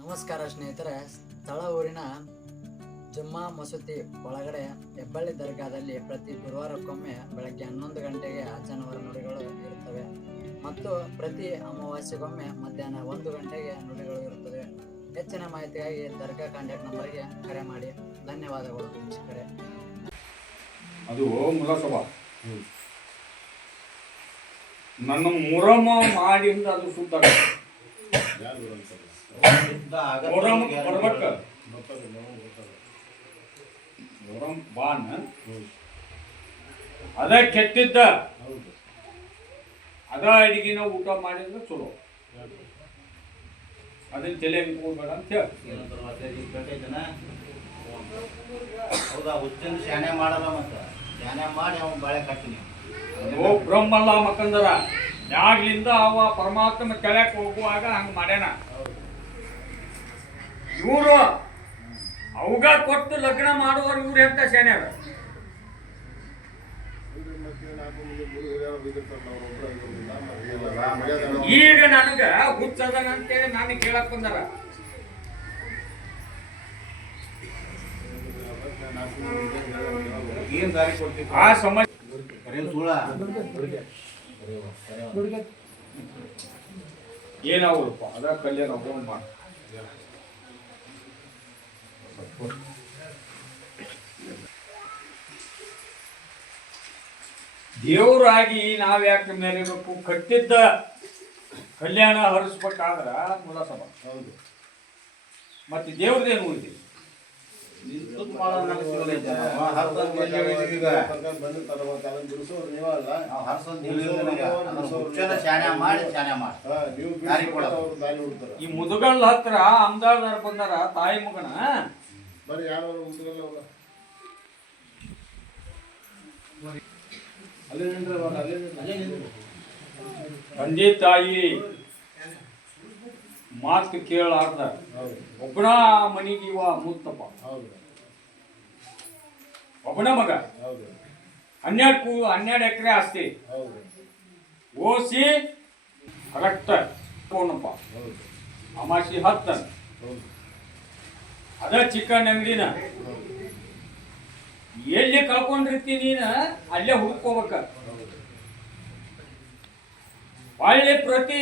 ನಮಸ್ಕಾರ ಸ್ನೇಹಿತರೆ, ಸ್ಥಳ ಊರಿನ ಜುಮ್ಮಾ ಮಸೂತಿ ಒಳಗಡೆ ಹೆಬ್ಬಳ್ಳಿ ದರ್ಗಾದಲ್ಲಿ ಪ್ರತಿ ಗುರುವಾರಕ್ಕೊಮ್ಮೆ ಬೆಳಗ್ಗೆ 11 ಗಂಟೆಗೆ ಅಜಾನವರ ನುಡಿಗಳು ಇರುತ್ತವೆ ಮತ್ತು ಪ್ರತಿ ಅಮಾವಾಸ್ಯೆಗೊಮ್ಮೆ ಮಧ್ಯಾಹ್ನ 1 ಗಂಟೆಗೆ ನುಡಿಗಳು ಇರುತ್ತವೆ. ಹೆಚ್ಚಿನ ಮಾಹಿತಿಗಾಗಿ ದರ್ಗಾ ಕಾಂಟ್ಯಾಕ್ಟ್ ನಂಬರ್ಗೆ ಕರೆ ಮಾಡಿ. ಧನ್ಯವಾದಗಳು ವೀಕ್ಷಕರೇ. ಅದು ಮುಲಸಭಾ ನನ್ನ ಮುರಮ ಮಾಡಿಂದ ಅದು ಸುತ್ತ ಮೊರಂ ಬರ್ಬೇಕ ಮೊರಂ ಬಾನ್ ಅದ ಕೆತ್ತಿದ್ದ ಅದ ಅಡಿಗೆನ ಊಟ ಮಾಡಿದ್ರೆ ಚಲೋ. ಅದನ್ನ ತಲೆ ಇಟ್ಕೋಬೇಡ ಅಂತ ಹೇಳಿ ಹೌದಾ, ಹುಚ್ಚಿನ ಶಾನೆ ಮಾಡಲ್ಲ. ಮತ್ತೆ ಶಾನೆ ಮಾಡಿ ಅವನು ಬಾಳೆ ಕಟ್ಟಿನಿ. ಓ ಬ್ರಹ್ಮಲ್ಲ ಮಕ್ಕಂದರ ಯಾಗ್ಲಿಂದ ಅವ ಪರಮಾತ್ಮನ ಕೆಳಕ್ ಹೋಗುವಾಗ ಹಂಗ ಮಾಡ್ಯಾನ. ಇವರು ಅವಾಗ ಕೊಟ್ಟು ಲಗ್ನ ಮಾಡುವರು ಇವ್ರು ಎಂತ ಶಾನೆ ಅದ. ಈಗ ನನಗ ಹುಚ್ಚದನಂತೇಳಿ ನಾನು ಕೇಳಕ್ ಬಂದಾರ. ಆ ಸಮಸ್ಯೆ ಏನಾಗಲ್ಲಪ್ಪ, ಅದ ಕಲ್ಯಾಣ ಮಾಡ. ದೇವರಾಗಿ ನಾವ್ ಯಾಕೆ ಮೆರಿಬೇಕು? ಕಟ್ಟಿದ್ದ ಕಲ್ಯಾಣ ಹರಿಸ್ಬೇಕಾದ್ರ ಮುಲಸಭಾ. ಹೌದು, ಮತ್ತೆ ದೇವ್ರದೇನು ಉಳಿದಿ? ಈ ಮುದುಗಲ್ ಹತ್ರ ಅಮ್ದಾಳ್ದಾರ ಬಂದಾರ, ತಾಯಿ ಮಗನ ತಂದೆ ತಾಯಿ ಮಾತು ಕೇಳಾರ್ದ ಒಬ್ಬನ ಮನಿಗೆ ಇವ ಮುತ್ತಪ್ಪ, ಒಬ್ಬನ ಮಗ. 12 ಎಕರೆ ಆಸ್ತಿ ಓಸಿ ಕರೆಕ್ಟ್ ಕೋಣಪ್ಪ. ಅಮಾಸಿ 10 ಅದ ಚಿಕನ್ ಅಂಗಡಿನ ಎಲ್ಲಿ ಕಳ್ಕೊಂಡಿರ್ತಿ ನೀನ ಅಲ್ಲೇ ಹುಡ್ಕೋಬೇಕ. ಒಳ್ಳೆ ಪ್ರತಿ